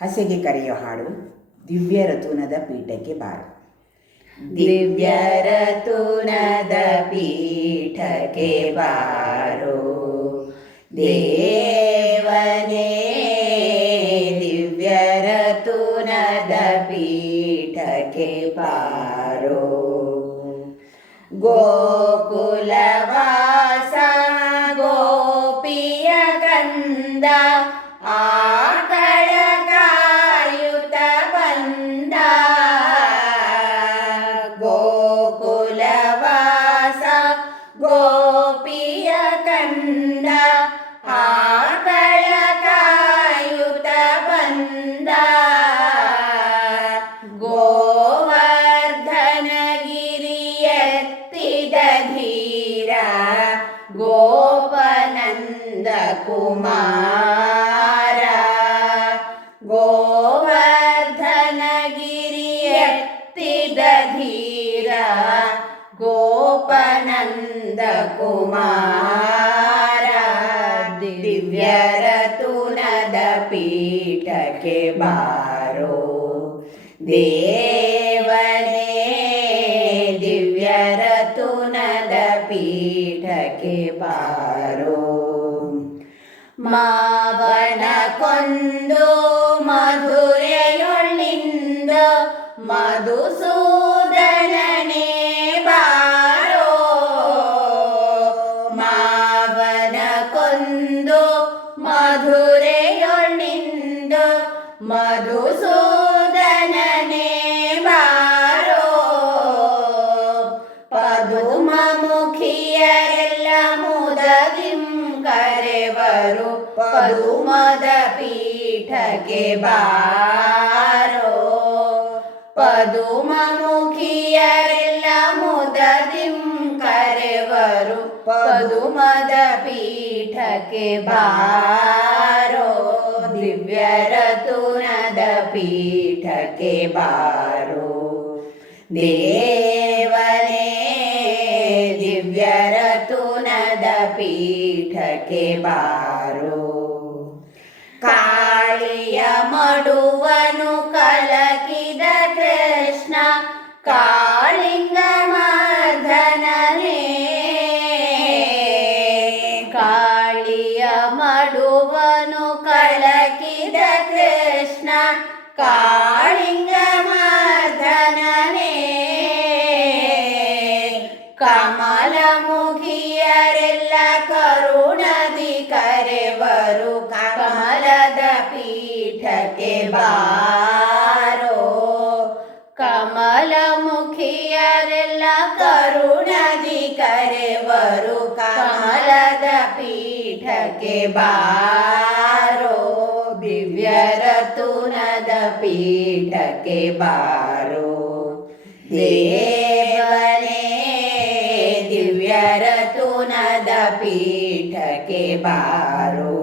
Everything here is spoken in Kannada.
ಹಸೆಗೆ ಕರೆಯೋ ಹಾಡು ದಿವ್ಯ ರತುನದ ಪೀಠಕ್ಕೆ ಬಾರು. ದಿವ್ಯ ರತುನದ ಪೀಠಕ್ಕೆ ಬಾರೋ ದೇವನೇ, ದಿವ್ಯ ರತುನದ ಪೀಠಕ್ಕೆ ಬಾರೋ. ಗೋಕುಲವಾಸ ಗೋಪಿಯ ಕಂದ ಆಕಳ ಕಾಯುತ ಬಂದ. ಗೋಕುಲವಾಸ ಗೋಪಿಯ ಕಂದ ಆಕಳ ಕಾಯುತ ಬಂದ. ಗೋವರ್ಧನಗಿರಿಯೆತ್ತಿದ ಧೀರ ಗೋಪನಂದ ಕುಮಾರ. ಗೋವರ್ಧನಗಿರಿಯೆತ್ತಿದ ಧೀರ ಗೋಪನಂದ ಕುಮಾರ. ದಿವ್ಯ ರತುನದ ಪೀಠಕ್ಕೆ ಬಾರೋ ದೇವನೇ, ದಿವ್ಯ ರತುನದ ಪೀಠಕ್ಕೆ ಬಾರೋ. ಮಾವನ ಕೊಂದು ಮಧುರೆಯೊಳ್ಳಿಂದ ಮಧುಸೂದನನೇ ಬಾರೋ. ಮಾವನ ಕೊಂದು ಮಧುರೆಯೊಳ್ಳಿಂದ ಮಧುಸೂದನನೇ ಬಾರೋ. ಪದುಮ ಮುಖಿಯರೆಲ್ಲ ಮುದದಿಂ ಕರೆವರು ಪದುಮದ ಪೀಠಕ್ಕೆ ಬಾರೋ. ಪದುಮ ಮುಖಿಯರೆಲ್ಲ ಮುದದಿಂ ಕರೆವರು ಪದುಮದ ಪೀಠಕ್ಕೆ ಬಾರೋ. ದಿವ್ಯ ರತುನದ ಪೀಠಕ್ಕೆ ಬಾರೋ ದೇವನೇ, ದಿವ್ಯ ರತುನದ ಪೀಠಕ್ಕೆ ಬಾರೋ. ಕಾಳಿಯ ಮಡುವನು ಕಲಕಿದ ಕೃಷ್ಣ ಕಾಳಿಂಗ ಮರ್ಧನನೇ. ಕಾಳಿಯ ಮಡುವನು ಕಲಕಿದ ಕೃಷ್ಣ ಕಾಳಿಂಗ ಮರ್ಧನನೇ. ಕಮಲ ಮುಖಿಯರೆಲ್ಲ ಕರುಣದಿ ಕರೆವರು ಕಮಲದ ಪೀಠಕ್ಕೆ ಬಾರೋ. ಕಮಲ ಮುಖಿಯರೆಲ್ಲ ಕರುಣದಿ ಕರೆವರು ಕಮಲದ ಪೀಠಕ್ಕೆ ಬಾರೋ. ದಿವ್ಯ ರತುನದ ಪೀಠಕ್ಕೆ ಬಾರೋ ದೇವನೇ, ದಿವ್ಯ ರತುನದ ಪೀಠಕ್ಕೆ ಬಾರೋ.